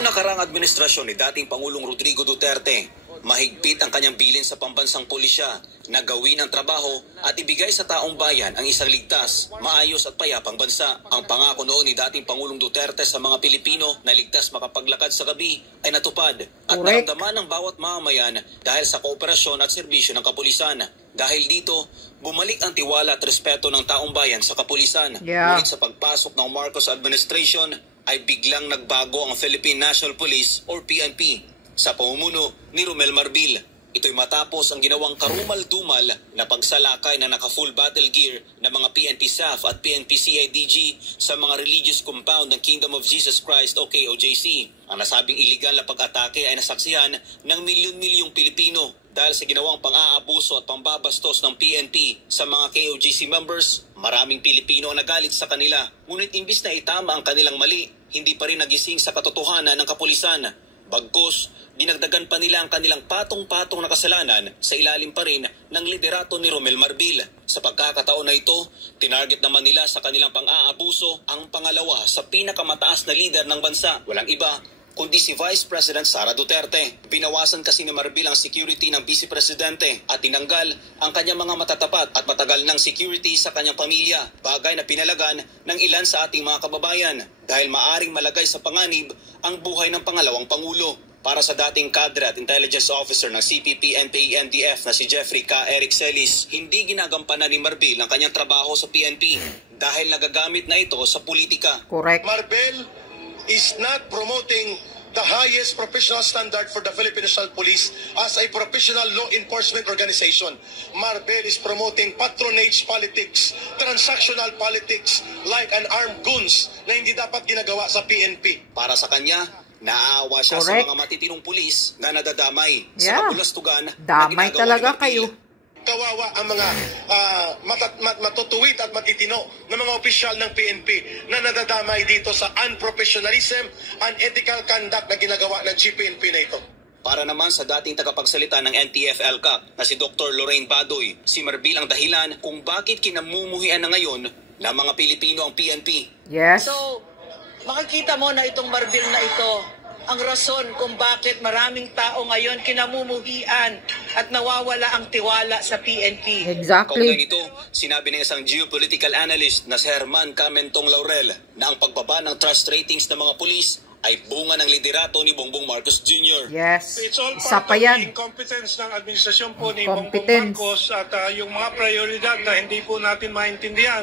Nakarang administrasyon ni dating Pangulong Rodrigo Duterte, mahigpit ang kanyang bilin sa pambansang pulisya na gawin ang trabaho at ibigay sa taong bayan ang isang ligtas, maayos at payapang bansa. Ang pangako noon ni dating Pangulong Duterte sa mga Pilipino na ligtas makapaglakad sa gabi ay natupad at naramdaman ng bawat mamamayan dahil sa kooperasyon at serbisyo ng kapulisan. Dahil dito, bumalik ang tiwala at respeto ng taong bayan sa kapulisan. Ngunit sa pagpasok ng Marcos administration, ay biglang nagbago ang Philippine National Police or PNP sa pamumuno ni Romel Marbil. Ito'y matapos ang ginawang karumal-dumal na pagsalakay na naka-full battle gear ng mga PNP staff at PNP CIDG sa mga religious compound ng Kingdom of Jesus Christ o KOJC. Ang nasabing iligal na pag-atake ay nasaksihan ng milyon-milyong Pilipino dahil sa ginawang pang-aabuso at pambabastos ng PNP sa mga KOJC members. Maraming Pilipino ang nagalit sa kanila, ngunit imbis na itama ang kanilang mali, hindi pa rin nagising sa katotohanan ng kapulisan. Bagkus, dinagdagan pa nila ang kanilang patong-patong na kasalanan sa ilalim pa rin ng liderato ni Romel Marbil. Sa pagkakataon na ito, tinarget naman nila sa kanilang pang-aabuso ang pangalawa sa pinakamataas na lider ng bansa. Walang iba kundi si Vice President Sara Duterte. Binawasan kasi ni Marbil ang security ng Vice Presidente at tinanggal ang kanyang mga matatapat at matagal ng security sa kanyang pamilya, bagay na pinalagan ng ilan sa ating mga kababayan dahil maaring malagay sa panganib ang buhay ng pangalawang Pangulo. Para sa dating kadre at intelligence officer ng CPP, NPA, NDF na si Jeffrey K. Eric Celis, hindi ginagampanan ni Marbil ang kanyang trabaho sa PNP dahil nagagamit na ito sa politika. Correct. Marbil is not promoting the highest professional standard for the Philippine National Police as a professional law enforcement organization. Marbil is promoting patronage politics, transactional politics like an armed goons na hindi dapat ginagawa sa PNP. Para sa kanya, naawa siya sa mga matitinong pulis na nadadamay sa kabulastugan. Damay talaga kayo. Kawawa ang mga matutuwid at matitino ng mga opisyal ng PNP na nadadamay dito sa unprofessionalism, unethical conduct na ginagawa ng GPNP na ito. Para naman sa dating tagapagsalita ng NTF-ELCAC na si Dr. Lorraine Badoy, si Marbil ang dahilan kung bakit kinamumuhian na ngayon ng mga Pilipino ang PNP. Yes. So, makikita mo na itong Marbil na ito, ang rason kung bakit maraming tao ngayon kinamumuhian at nawawala ang tiwala sa PNP. Exactly. Kaugnay nito, sinabi ng isang geopolitical analyst na si Herman Camentong Laurel na ang pagbaba ng trust ratings ng mga pulis ay bunga ng liderato ni Bongbong Marcos Jr. Yes. It's all Isa part pa of yan. the incompetence ng administrasyon po ni Bongbong Marcos at yung mga prioridad na hindi po natin maintindihan.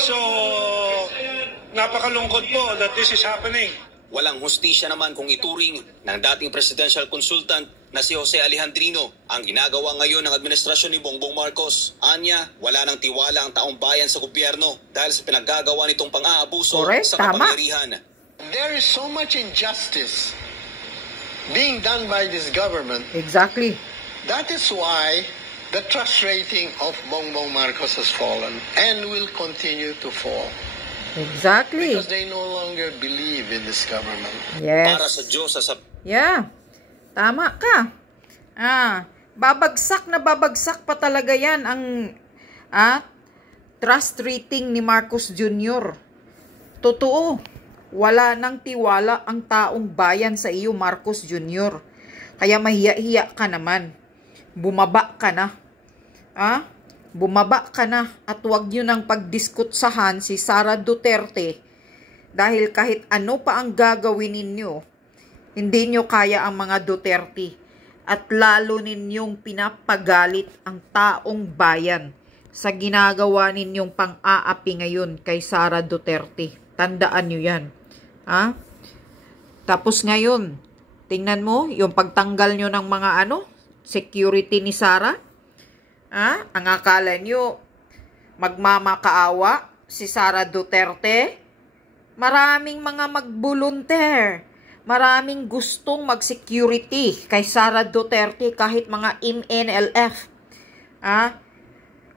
So, napakalungkot po that this is happening. Walang hustisya naman kung ituring ng dating presidential consultant na si Jose Alejandrino ang ginagawa ngayon ng administrasyon ni Bongbong Marcos. Anya, wala nang tiwala ang taong bayan sa gobyerno dahil sa pinaggagawa nitong pang-aabuso sa kapangyarihan. There is so much injustice being done by this government. Exactly. That is why the trust rating of Bongbong Marcos has fallen and will continue to fall. Exactly. Because they no longer believe in this government. Yes. Para sa Diyos, Tama ka. Babagsak pa talaga yan ang trust rating ni Marcos Jr. Totoo. Wala nang tiwala ang taong bayan sa iyo, Marcos Jr. Kaya mahiya-hiya ka naman. Bumaba ka na. Bumaba ka na at huwag nyo nang pagdiskutsahan si Sara Duterte dahil kahit ano pa ang gagawin ninyo, hindi nyo kaya ang mga Duterte at lalo ninyong pinapagalit ang taong bayan sa ginagawa ninyong pang-aapi ngayon kay Sara Duterte. Tandaan nyo yan. Tapos ngayon, tingnan mo yung pagtanggal nyo ng mga security ni Sara. Ang akala nyo, magmamakaawa si Sara Duterte? Maraming mga magbulunter. Maraming gustong mag-security kay Sara Duterte kahit mga MNLF.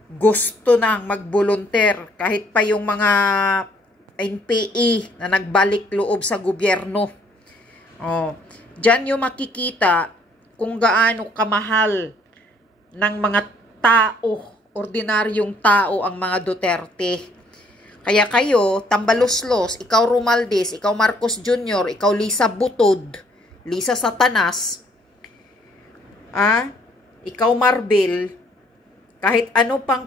Gusto nang magbulunter kahit pa yung mga NPA na nagbalik loob sa gobyerno. Diyan nyo makikita kung gaano kamahal ng mga tao, ordinaryong tao ang mga Duterte. Kaya kayo, Tambaloslos, ikaw Romualdez, ikaw Marcos Jr., ikaw Lisa Butod, Lisa Satanas, ikaw Marbil, kahit ano pang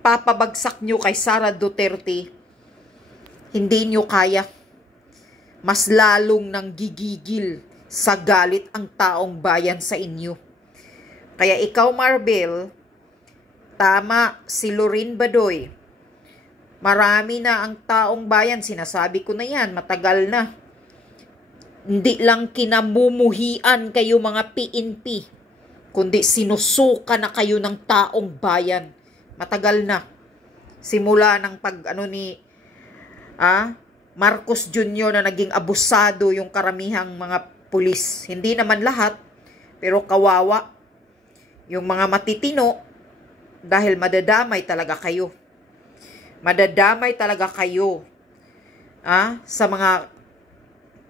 papabagsak nyo kay Sara Duterte, hindi nyo kaya. Mas lalong nang gigigil sa galit ang taong bayan sa inyo. Kaya ikaw Marbil, tama si Lorin Badoy. Marami na ang taong bayan, sinasabi ko na yan, matagal na. Hindi lang kinamumuhian kayo mga PNP, kundi sinusuka na kayo ng taong bayan. Matagal na. Simula ng Marcos Jr. na naging abusado yung karamihang mga pulis. Hindi naman lahat, pero kawawa. Yung mga matitino, dahil madadamay talaga kayo. Madadamay talaga kayo sa mga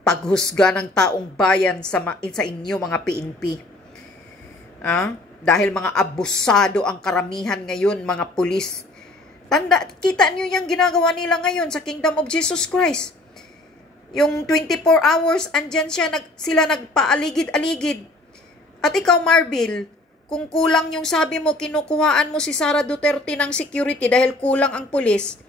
paghusga ng taong bayan sa inyo mga PNP. Dahil mga abusado ang karamihan ngayon, mga pulis. Kita nyo yung ginagawa nila ngayon sa Kingdom of Jesus Christ. Yung 24 hours, andyan sila nagpaaligid-aligid. At ikaw, Marbil, kung kulang yung sabi mo, kinukuhaan mo si Sara Duterte ng security dahil kulang ang pulis,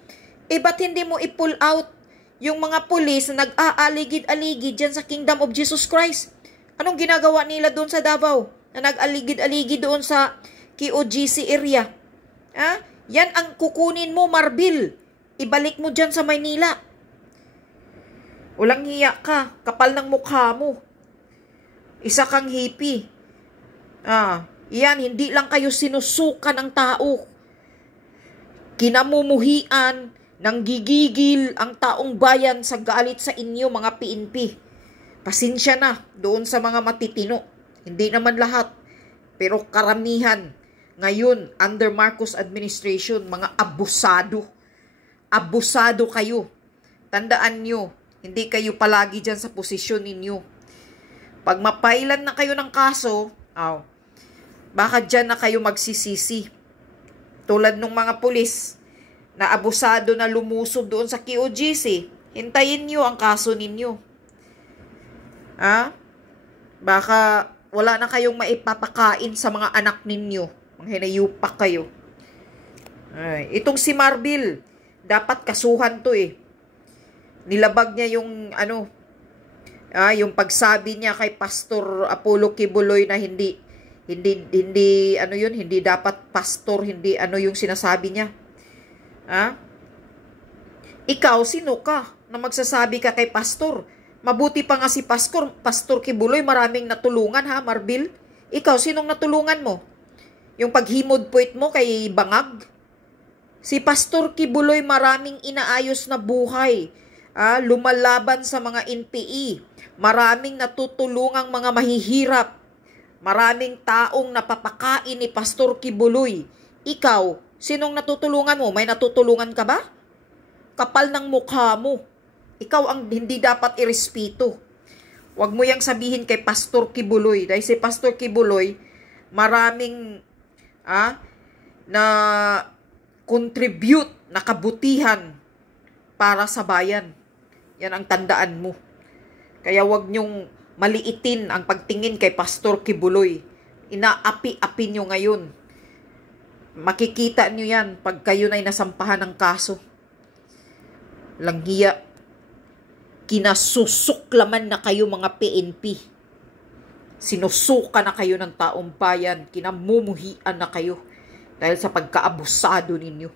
ba't hindi mo i-pull out yung mga pulis na nag-aaligid-aligid dyan sa Kingdom of Jesus Christ? Anong ginagawa nila doon sa Davao? Na nag-aligid-aligid doon sa KOGC area? Yan ang kukunin mo, Marbil. Ibalik mo dyan sa Maynila. Walang hiya ka. Kapal ng mukha mo. Isa kang hippie. Yan, hindi lang kayo sinusuka ng tao. Kinamumuhian, nanggigigil ang taong bayan sa galit sa inyo, mga PNP. Pasensya na doon sa mga matitino. Hindi naman lahat. Pero karamihan, ngayon, under Marcos administration, mga abusado. Abusado kayo. Tandaan nyo, hindi kayo palagi dyan sa posisyon ninyo. Pag mapailan na kayo ng kaso, baka dyan na kayo magsisisi. Tulad ng mga pulis na abusado na lumusob doon sa KOGC, hintayin nyo ang kaso ninyo. Baka wala na kayong maipapakain sa mga anak ninyo. Mga hinayupak kayo. Itong si Marbil, dapat kasuhan to Nilabag niya yung yung pagsabi niya kay Pastor Apollo Kibuloy na hindi dapat pastor, hindi yung sinasabi niya. Ikaw, sino ka na magsasabi ka kay pastor? Mabuti pa nga si Pastor Kibuloy, maraming natulungan Marbil. Ikaw, sinong natulungan mo? Yung paghimod puwit mo kay Bangag? Si Pastor Kibuloy maraming inaayos na buhay. Lumalaban sa mga NPE. Maraming natutulungang mga mahihirap. Maraming taong napapakain ni Pastor Kibuloy. Ikaw, sinong natutulungan mo? May natutulungan ka ba? Kapal ng mukha mo. Ikaw ang hindi dapat irespeto. Huwag mo yang sabihin kay Pastor Kibuloy. Dahil si Pastor Kibuloy, maraming na contribute na kabutihan para sa bayan. Yan ang tandaan mo. Kaya huwag nyong maliitin ang pagtingin kay Pastor Kibuloy. Inaapi-api nyo ngayon. Makikita nyo yan pag kayo na'y nasampahan ng kaso. Langhiya. Kinasusuklaman na kayo mga PNP. Sinusuka na kayo ng taong bayan. Kinamumuhian na kayo dahil sa pagkaabusado ninyo.